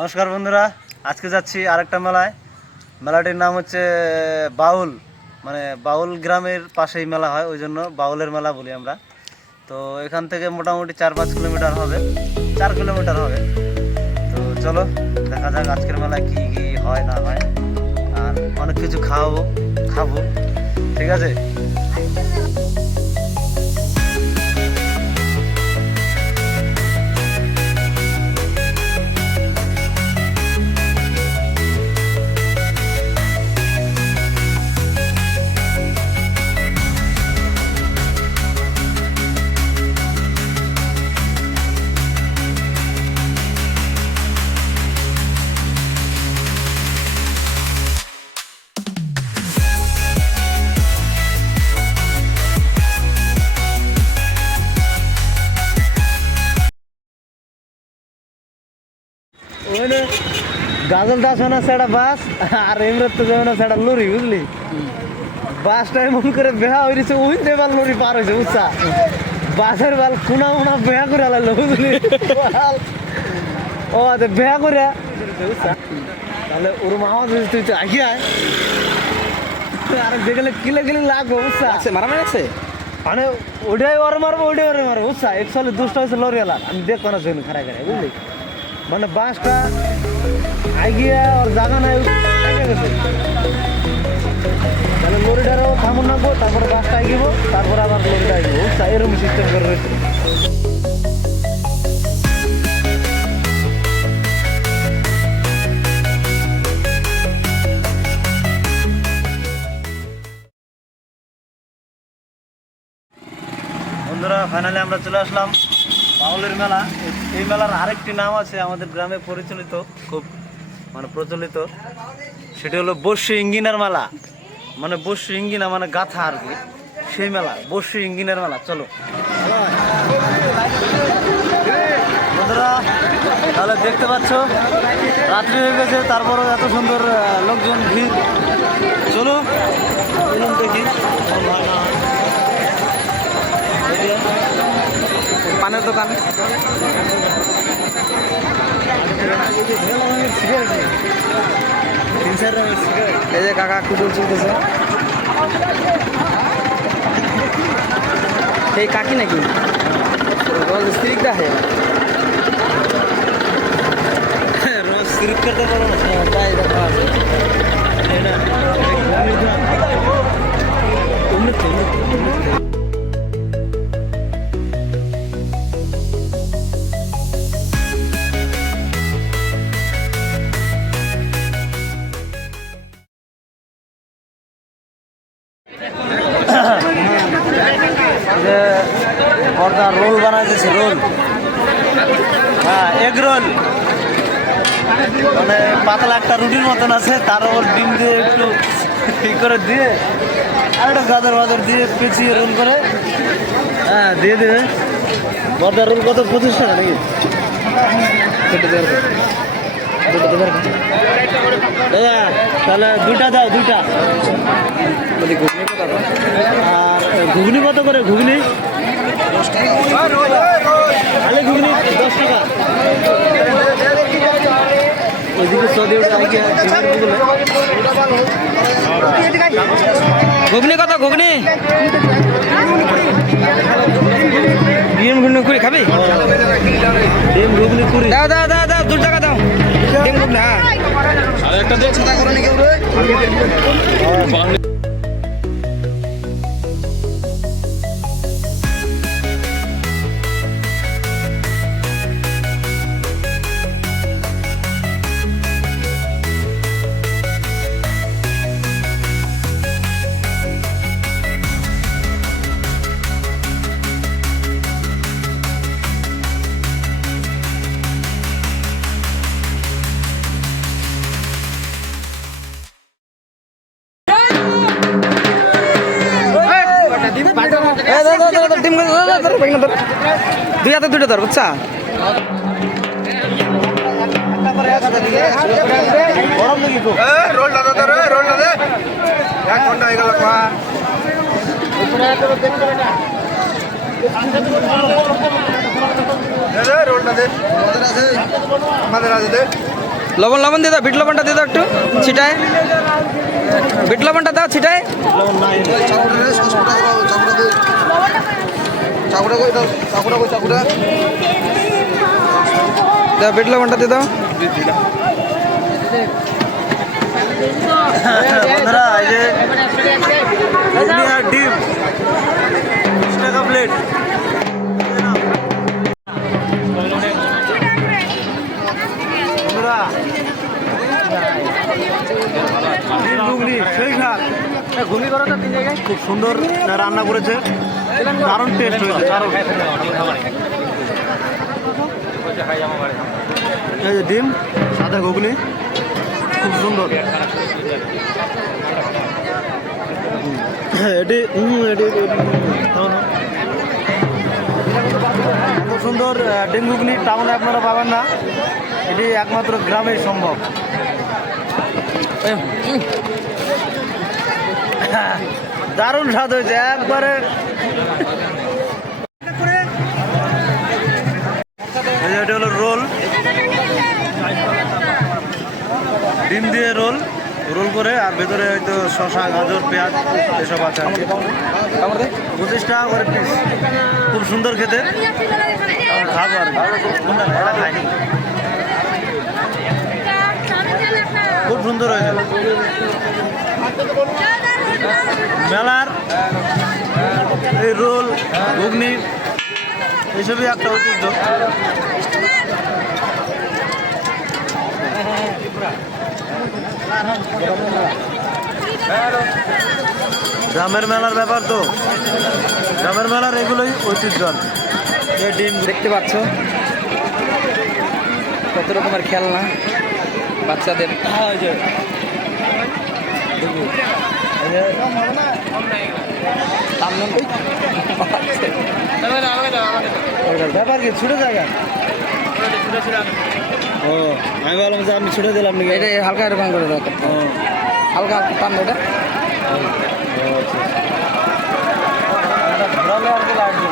নমস্কার বন্ধুরা, আজকে যাচ্ছি আরেকটা মেলায়। মেলাটির নাম হচ্ছে বাউল, মানে বাউল গ্রামের পাশেই মেলা হয়, ওই জন্য বাউলের মেলা বলি আমরা। তো এখান থেকে মোটামুটি 4-5 কিলোমিটার হবে, 4 কিলোমিটার হবে। তো চলো দেখা যাক আজকের মেলায় কি কি হয় না হয়, আর অনেক কিছু খাবো, ঠিক আছে। গাজল দাস হয় না সেটা বাস, আর এমরাত তো যাবে না সেটা লরি, বুঝলি। বাসটা এমন করে বেহা হয়েছে, ওই দেবার লরি পার হয়েছে, বুঝছা। বাসের বাল খুনা মুনা বেহা করে আলাইলো, বুঝলি। ও আচ্ছা, বেহা করে বুঝছা। তাহলে ওরম আওয়াজ হয়েছে, তুই তো আগে আয়, আর দেখলে কিলে লাগবো, বুঝছা। মারামারি আছে, মানে ওটাই ওরে মারবো, বুঝছা। একচুয়ালি দুষ্ট হয়েছে লরি এলার, আমি দেখো না জন্য খারাপ করে, বুঝলি। মানে বাসটা আগিয়ে ওর জায়গা নাই, গেছে। তাহলে লরিটারও থামুন নাকবো, তারপরে বাসটা আগিব, তারপরে আবার লরিটা আগিব, বুঝছা। এরকম সিস্টেম করে রয়েছে। বন্ধুরা, ফাইনালি আমরা চলে আসলাম বাউলের মেলা। এই মেলার আরেকটি নাম আছে আমাদের গ্রামে পরিচালিত, খুব মানে প্রচলিত, সেটি হলো বর্ষি ইঞ্জিনের মেলা। মানে বর্ষি ইঞ্জিনা মানে গাথা আর কি, সেই মেলা বর্ষি ইঞ্জিনের মেলা। চলো বন্ধুরা, তাহলে দেখতে পাচ্ছ রাত্রি হয়ে গেছে, তারপরও এত সুন্দর লোকজন ভিড়। চলো দেখি। পানের দোকান, এই যে কাকা কুটুল চলতেছে। এই কাকি নাকি স্ত্রীটা হে রোজ সিরিপ করতে পারো না, তাই দেখা আছে। বড়দা রোল বানাইতেছে, রোল, হ্যাঁ, এগ রোল। মানে পাতলা একটা রুটির মতন আছে, তার ওপর ডিম দিয়ে একটু ঠিক করে দিয়ে আর একটা গাজর দিয়ে পেঁচিয়ে রোল করে, হ্যাঁ, দিয়ে দেবে। বড়দা রোল কত? 25 টাকা নাকি? তাহলে দুইটা দাও, দুইটা। আর ঘুগনি কত করে? ঘুগনি খালি ঘুগনি 10 টাকা। ওইদিকে ঘুগনি কত? ঘুগনি ডিম ঘুগনি করে খাবি? ডিম ঘুগনি করে দাও দাও দাও দাও, 2 টাকা দাও ডিম ঘুগনি। হ্যাঁ, আর একটা দে, চিন্তা করো নি কেউ রে। দুই হাতে দুটো ধর, বুঝছা। रोल दे, আমাদের আছে দে। লবণ লবণ দিয়ে দাও, বিট লবণটা দিয়ে দাও একটু ছিটায়, বিট লবণটা দাও ছিটায়। দাও বিট লবণটা দিয়ে দাও। বন্ধুরা এই যে ঘুগনি আর ডিম 20 টাকা প্লেট। বন্ধুরা ডিম ঘুগনি সেই ঘাট ঘুগনি করা তিন জায়গায় খুব সুন্দর রান্না করেছে, দারুণ টেস্ট হয়েছে দারুণ। এই যে ডিম সাদা ঘুগনি খুব সুন্দর। এটি খুব সুন্দর ডিম ঘুগনি টাউনে আপনারা পাবেন না, এটি একমাত্র গ্রামেই সম্ভব। দারুণ স্বাদ হয়েছে একবারে। এটা হলো রোল, ডিম দিয়ে রোল রোল করে, আর ভেতরে হয়তো শশা গাজর পেঁয়াজ এসব আছে আর কি। 25 টাকা করে পিস, খুব সুন্দর খেতে। খাবো আর এটা খাইনি, খুব সুন্দর হয়েছে। মেলার এই রোল ঘুগনি এসবই একটা ঐতিহ্য। গ্রামের মেলার ব্যাপার তো, গ্রামের মেলার এগুলোই ঐতিহ্য। এই ডিম দেখতে পাচ্ছ কত রকমের খেলনা বাচ্চাদের। ব্যাপার কি ছুটে জায়গা? ও আমি বললাম যে আমি ছুটে দিলাম নাকি। এটা হালকা এরকম করে দাও, হালকা টান এটা। ঘোরালে আর কি লাগবে।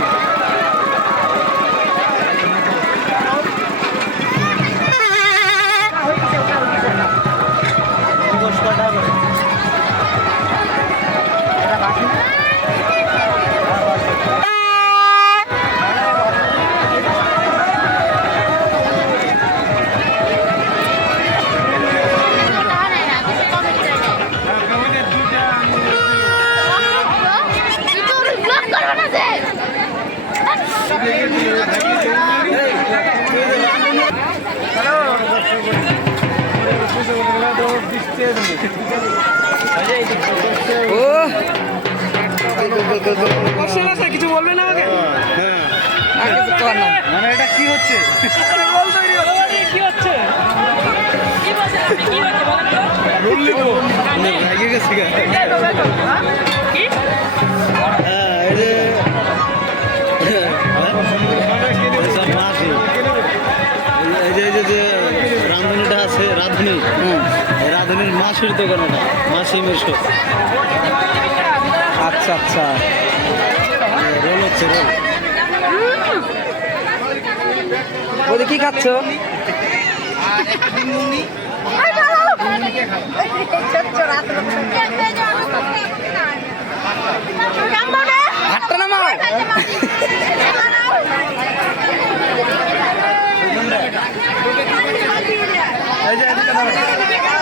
কিছু বলবে না আমাকে? মানে এটা কি হচ্ছে? রাঁধুনিটা আছে, রাঁধুনি রাঁধুনির মাসির দোকান, ওটা মাসি মেশো। আচ্ছা আচ্ছা, রোল হচ্ছে রোল। বলি কি খাচ্ছ? হাতটা নামাও।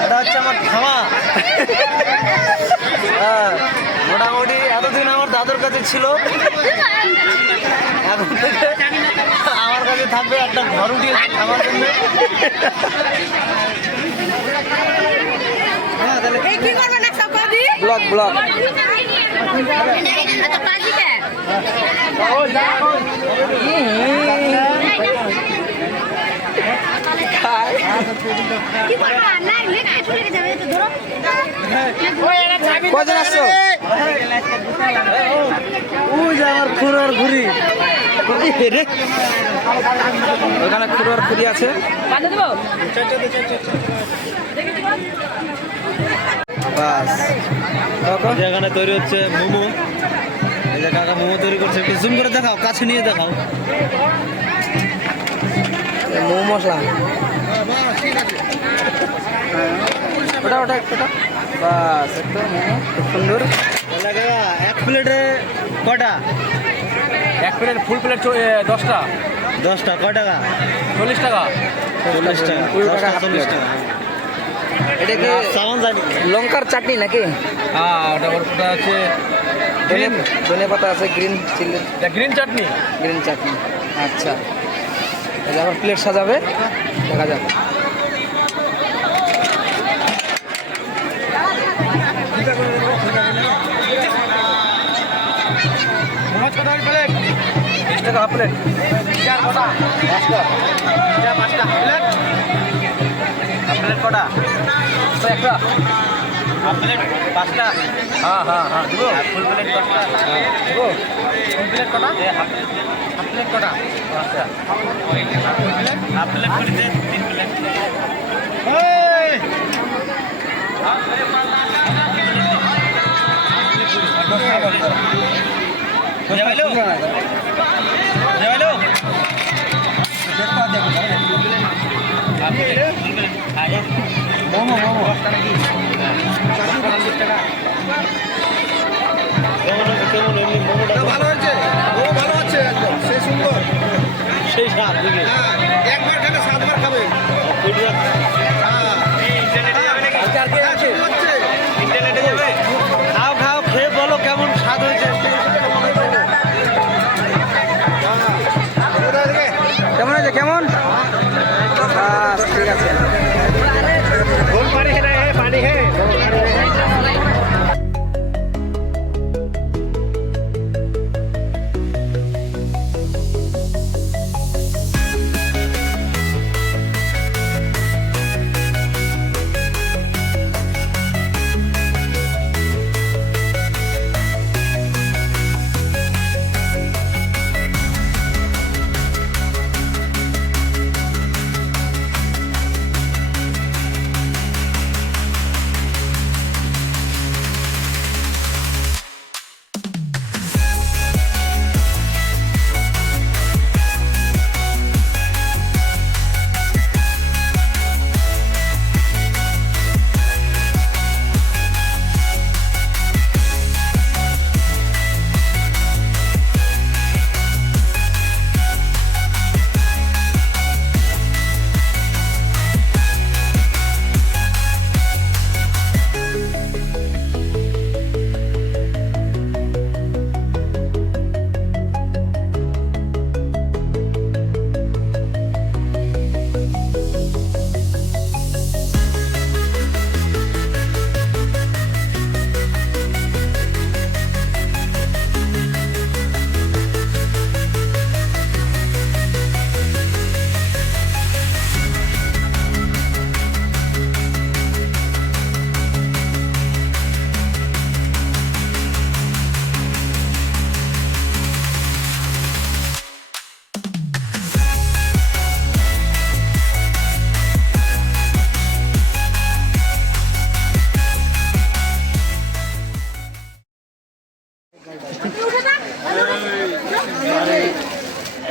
এটা হচ্ছে আমার খাওয়া। মোটামুটি এতদিন আমার দাদুর কাছে ছিল, এখন থেকে আমার কাছে থাকবে। একটা ঘর উঠিয়েছে আমার জন্য। ব্লগ ব্লগ কজন আসছো? ওই যে আমার খুঁড়োর ঘুরি, ওখানে খুঁড়োর খুঁড়ি আছে। বাস এখানে তৈরি হচ্ছে মোমো। এই যে কাকা মোমো তৈরি করছে, একটু জুম করে দেখাও, কাছে নিয়ে দেখাও। মোমো মশলা ওটা ওটা একটা বাস একদম খুব সুন্দর। এক প্লেটে কটা? এক প্লেট ফুল প্লেট 10টা। 10টা কয় টাকা? 40 টাকা। 40 টাকা। 20 টাকা 40 টাকা। এটা কি সামান জানি লঙ্কার চাটনি নাকি? হ্যাঁ, ওটা আছে ধনে পাতা আছে, গ্রিন চিলি, গ্রিন চাটনি। গ্রিন চাটনি, আচ্ছা। তাহলে আবার প্লেট সাজাবে, দেখা যাক। প্লেট 20 টাকা হাফ প্লেট। প্লেট কটা? তো একটা হাফ প্লেট 5টা। হ্যাঁ হ্যাঁ হ্যাঁ দিব। আর ফুল প্লেট 10টা। দিব। ফুল প্লেট কটা? হাফ প্লেট কটা? আচ্ছা, হাফ প্লেট করে দে 3 প্লেট। যাইলো যাইলো মোমো মোমো কেমন এমনি মোমোটা ভালো হয়েছে, ও ভালো আছে একদম, সে সুন্দর, সেই স্বাদ দিকে একবার খেলে 7বার খাবে। ইন্টারনেটে যাবে, খাও খাও, খেয়ে বলো কেমন স্বাদ হয়েছে। কেমন আছে? কেমন? ঠিক আছে। পানি হে পানি হে।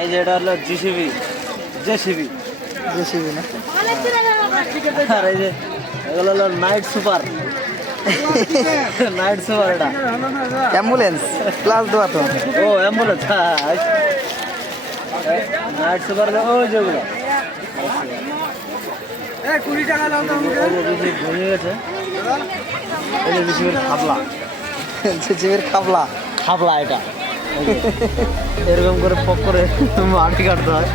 এই যে এটা হলো জেসিবি জেসিবি জেসিবি না? আর এই যে এগুলো হলো নাইট সুপার নাইট সুপার। এটা অ্যাম্বুলেন্স প্লাস দেওয়া তো। ও অ্যাম্বুলেন্স, হ্যাঁ নাইট সুপার ওই যেগুলো 20 টাকা দাও তো। ঘুমিয়ে গেছে। এই যে জেসিবির খাবলা, জেসিবির খাবলা, খাবলা এটা এরকম করে পক করে মাটি কাটতে হয়।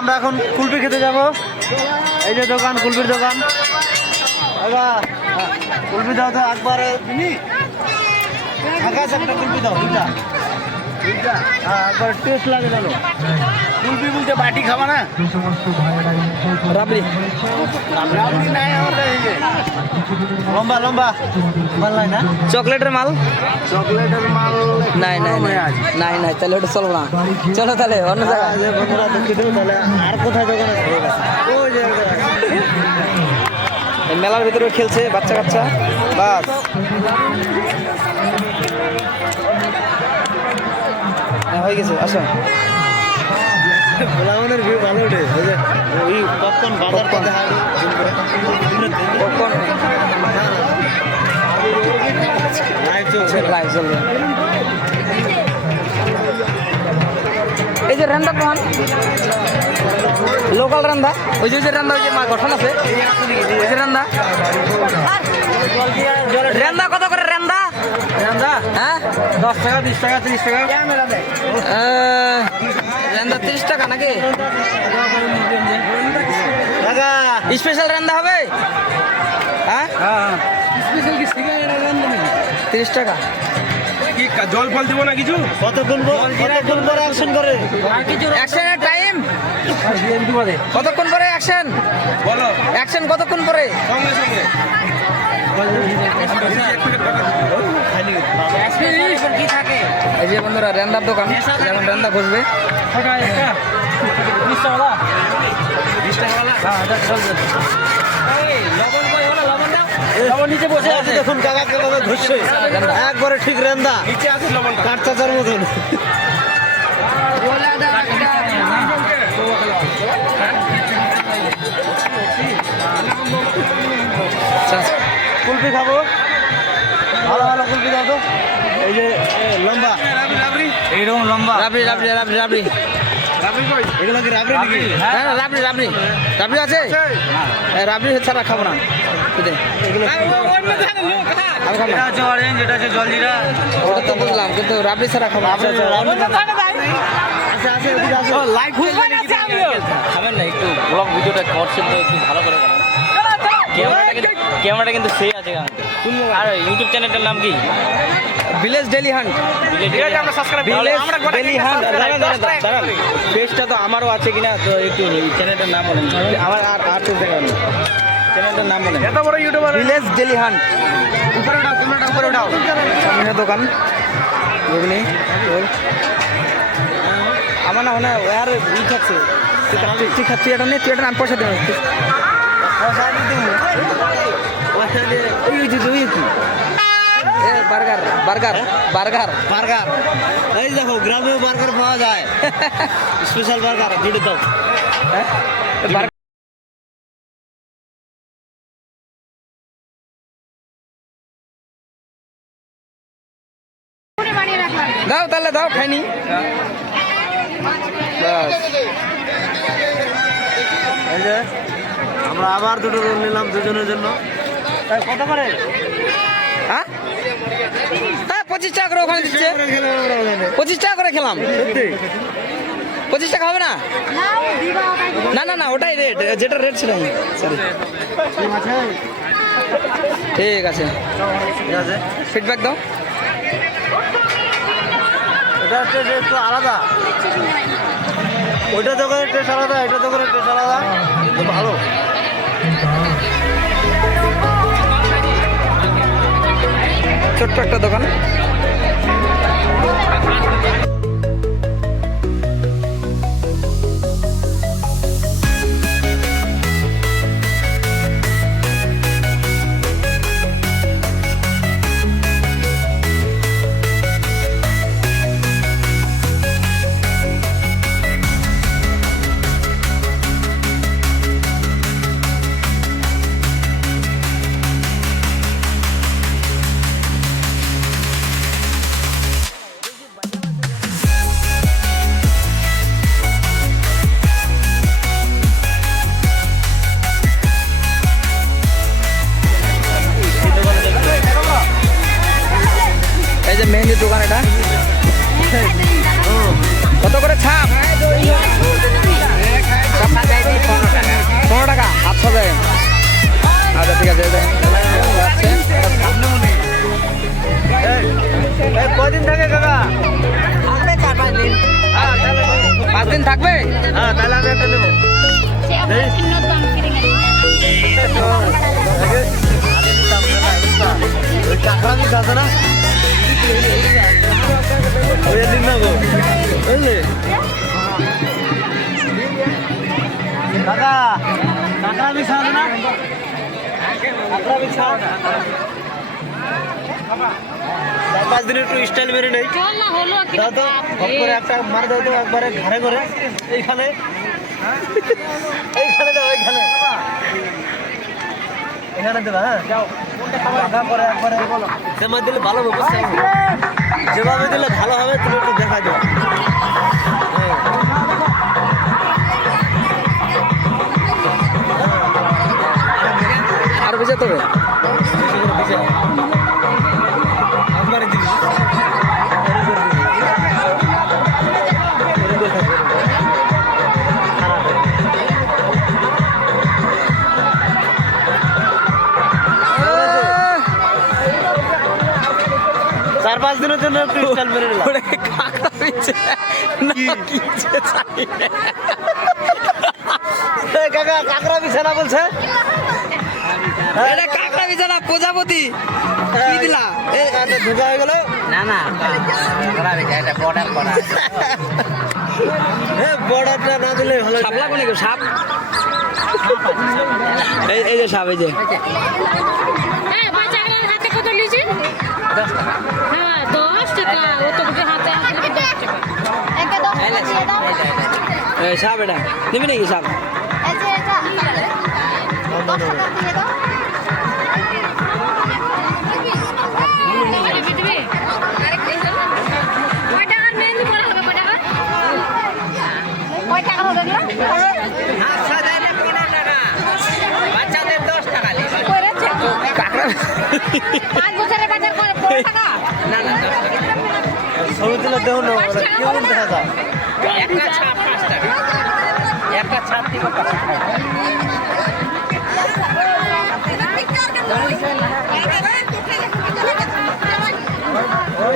আমরা এখন কুলফি খেতে যাব। এই যে দোকান, কুলফির দোকান। কাকা কুলফি দাও তো একবারে ঢাকা একটা কুলফি দাও, দুইটা। হ্যাঁ একবার টেস্ট লাগে জানো। কুলফি বলতে বাটি খাবা না, রাবড়ি রাবড়ি নাই আমার কাছে। লম্বা লম্বা মাল নাই না, চকলেটের মাল চকলেটের মাল নাই নাই নাই নাই নাই, তাহলে ওটা চলবো না। চলো তাহলে অন্য জায়গায়। বন্ধুরা দুঃখিত, তাহলে আর কোথায় দোকান আছে? ওই যে এই মেলার ভিতরে খেলছে বাচ্চা কাচ্চা। বাস হয়ে গেছে, আসো। গোলামের ভিউ ভালো ওঠে। ওই যে ওই পপকর্ন বাজার থেকে পপকর্ন লাইভ চলছে। লাইভ চলবে। এই যে রান্দা দোকান, লোকাল রান্দা। ওই যে রান্দা, ওই যে মা গঠন আছে, ওই যে রান্দা। রান্দা কত করে রান্দা? রান্দা হ্যাঁ 10 টাকা, 20 টাকা, 30 টাকা। রান্দা 30 টাকা নাকি? কাকা স্পেশাল রান্দা হবে? হ্যাঁ স্পেশাল কি 30 টাকা। কি জল ফল দিব না কিছু? কতক্ষণ পরে অ্যাকশন করে? অ্যাকশনের টাইম কতক্ষণ পরে? অ্যাকশন বলো অ্যাকশন কতক্ষণ পরে? সঙ্গে সঙ্গে এই যে বন্ধুরা রেন্দার দোকান, যেমন রেন্দা খুঁজবে। নিচে বসে আছে দেখুন, কাকা কাকা ঘুরছে একবারে ঠিক রেন্দা, নিচে আছে লবণ কাঠ চাচার মতন। কুলফি খাবো, ভালো ভালো কুলফি দাও তো। এই যে লম্বা এইরকম লম্বা রাবড়ি রাবড়ি রাবড়ি রাবড়ি এগুলো কি রাবড়ি নাকি? হ্যাঁ রাবড়ি রাবড়ি রাবড়ি আছে। রাবড়ি ছাড়া খাবো না। এগুলো আমি খাবো না। হচ্ছে অরেঞ্জ, এটা হচ্ছে জলজিরা। ওটা তো বুঝলাম, কিন্তু রাবড়ি ছাড়া খাবো না। খাবেন না একটু ব্লগ ভিডিওটা করছেন তো একটু ভালো করে করেন। ক্যামেরাটা কিন্তু সেই আছে গান। আর ইউটিউব চ্যানেলটার নাম কি? Village daily hunt. পেজটা তো আমারও আছে কিনা, তো একটু চ্যানেলটার নাম বলেন। আমার আর আর তো দেখান চ্যানেলটার নাম বলেন। এত বড় ইউটিউবার ভিলেজ ডেলি হান্ট। উপরে উঠাও। সামনে দোকান ঘুগনি রোল। আমার না মনে হয় আর ই খাচ্ছে। তুই খাচ্ছি এটা নেই, তুই এটা আমি পয়সা দেবো। বার্গার বার্গার বার্গার বার্গার, এই দেখো গ্রামেও বার্গার পাওয়া যায়। স্পেশাল বার্গার দুটো দাও। দাও তাহলে দাও, খাইনি। বাস এই যে আমরা আবার দুটো রোল নিলাম দুজনের জন্য। তাই কত করে? হ্যাঁ হ্যাঁ 25 টাকা করে ওখানে দিচ্ছে। 25 টাকা করে খেলাম। 25 টাকা হবে না? না না না, ওটাই রেট, যেটা রেট ছিল। সরি, ঠিক আছে। ঠিক আছে, ফিডব্যাক দাও। এটা হচ্ছে যে একটু আলাদা, ওইটা দোকানের টেস্ট আলাদা, এটা দোকানের টেস্ট আলাদা, কিন্তু ভালো। ছোট্ট একটা দোকান। এই যে মেহেন্দির দোকান, এটা কত করে ছাপ? সাজায়। আচ্ছা ঠিক আছে, যাচ্ছে। কদিন থাকে কাকা? 5 দিন থাকবে। হ্যাঁ, তাহলে আমি একটা নেবো। ওই কাঁকড়া মিট আছে না, ওই দিন না গো, বুঝলি কাকা? কাঁকড়া মিট আছে না, কাঁকড়া মিট 4-5 দিন একটু স্টাইল মেরে নেই। দাও তো, হপ করে একটা মার দাও তো, একবারে ঘাড়ে করে এইখানে, এইখানে দাও, এইখানে এখানে দেবা। হ্যাঁ, যাও দেখা করে একবারে যেমন দিলে ভালো হবে, বুঝছো? যেভাবে দিলে ভালো হবে তুমি একটু দেখা দেবো। আর বুঝে তবে একবারে দিবি। 4-5 দিনের জন্য একটু স্টাইল মেরে নিলাম। কাঁকড়া পিছে কাকা কাঁকড়া বিছানা বলছে, এটা কাঁকড়া বিছানা প্রজাপতি কি দিলা? ধোকা হয়ে গেল। না না এটা বর্ডার করা। বর্ডারটা না দিলে ভালো। সাপ লাগবে নাকি? সাপ এই যে সাপ, এই যে হ্যাঁ, বাচ্চাগুলোর হাতে কত নিয়েছে? 10 টাকা। হ্যাঁ, 10 টাকা। ও তো ওকে হাতে হাতে 10 টাকা। একে 10 টাকা দিয়ে দাও। এই সাপ, এটা নিবি নাকি সাপ? এই যে এটা 10 টাকা দিয়ে দাও। দিবি, দিবি। কয় টাকার মেহেন্দি করা হবে? কয় টাকা? কয় টাকা হবে এগুলো? বাচ্চাদের 10 টাকা নেবে। করেছে? কাঁকড়া 5 বছরের বাচ্চার কয় টাকা? না না ছবি তুলে দেও না, কেমন দেখা যায়? একটা ছাপ 5 টাকা, একটা ছাপ দিবে 5 টাকা।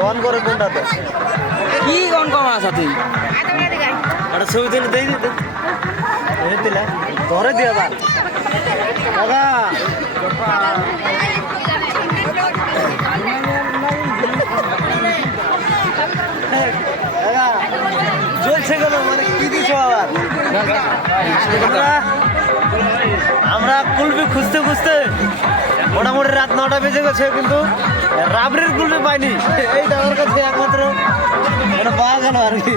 অন করে কোনটাতে? কি কম কম আছে তুই? একটা ছবি তুলে দেই দিতে দিলে ধরে দিয়ে আবার দাদা। জ্বলছে গেল, মানে কি দিছো আবার? আমরা কুলবি খুঁজতে খুঁজতে মোটামুটি রাত 9টা বেজে গেছে, কিন্তু রাবড়ির কুলবি পাইনি। এইটা আমার কাছে একমাত্র এটা পাওয়া গেল আর কি।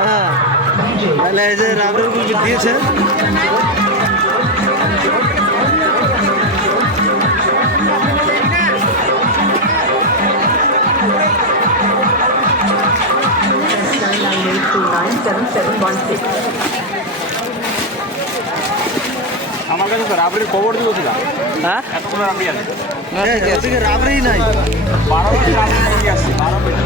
হ্যাঁ, তাহলে এই যে রাবড়ির কুলবি দিয়েছে। আমার কাছে তো রাবড়ির খবর দিয়েছিলাম। হ্যাঁ, এতগুলো রাবড়ি আছে, ওদিকে রাবড়ি নাই। 12 মিনিট রাবড়ি নিয়ে আসছি, 12 মিনিট।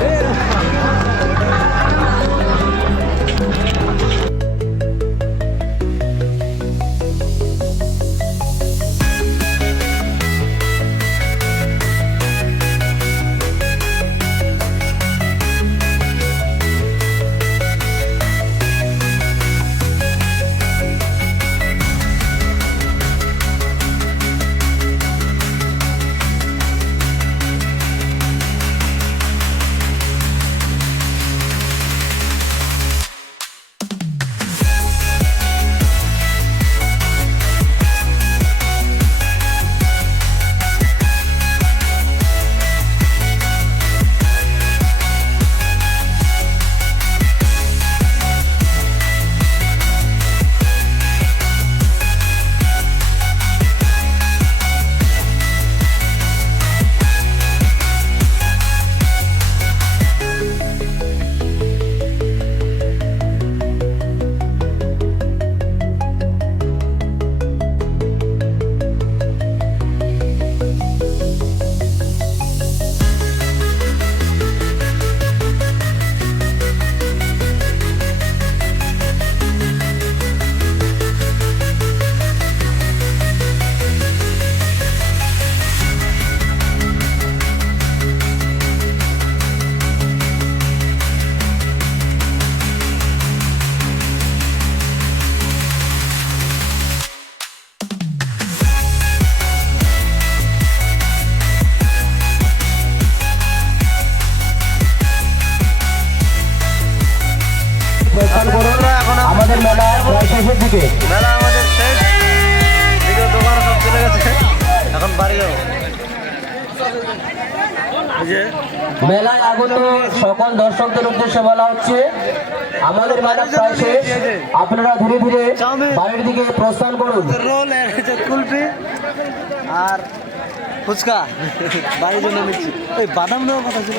শেষের দিকে। মেলা আমাদের শেষ, দিকে দোকান সব চলে গেছে, এখন বাড়ি যাবো। এই যে মেলায় আগত সকল দর্শকদের উদ্দেশ্যে বলা হচ্ছে আমাদের মেলা প্রায় শেষ, আপনারা ধীরে ধীরে বাড়ির দিকে প্রস্থান করুন। রোল কুলফি আর ফুচকা বাড়ির জন্য নিচ্ছি। ওই বাদাম নেওয়ার কথা ছিল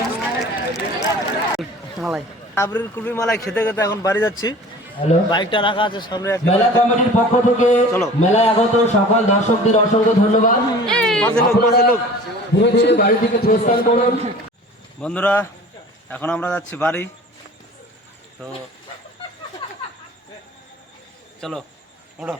মালাই, আবরির কুলফি মালাই খেতে খেতে এখন বাড়ি যাচ্ছি। হ্যালো, বাইকটা রাখা আছে সামনে একটা। মেলা কমিটির পক্ষ থেকে চলো। মেলায় আগত সকল দর্শকদের অসংখ্য ধন্যবাদ। আপনারা ধীরে ধীরে বাড়ির দিকে প্রস্থান করুন। বন্ধুরা এখন আমরা যাচ্ছি বাড়ি, তো চলো ওঠো।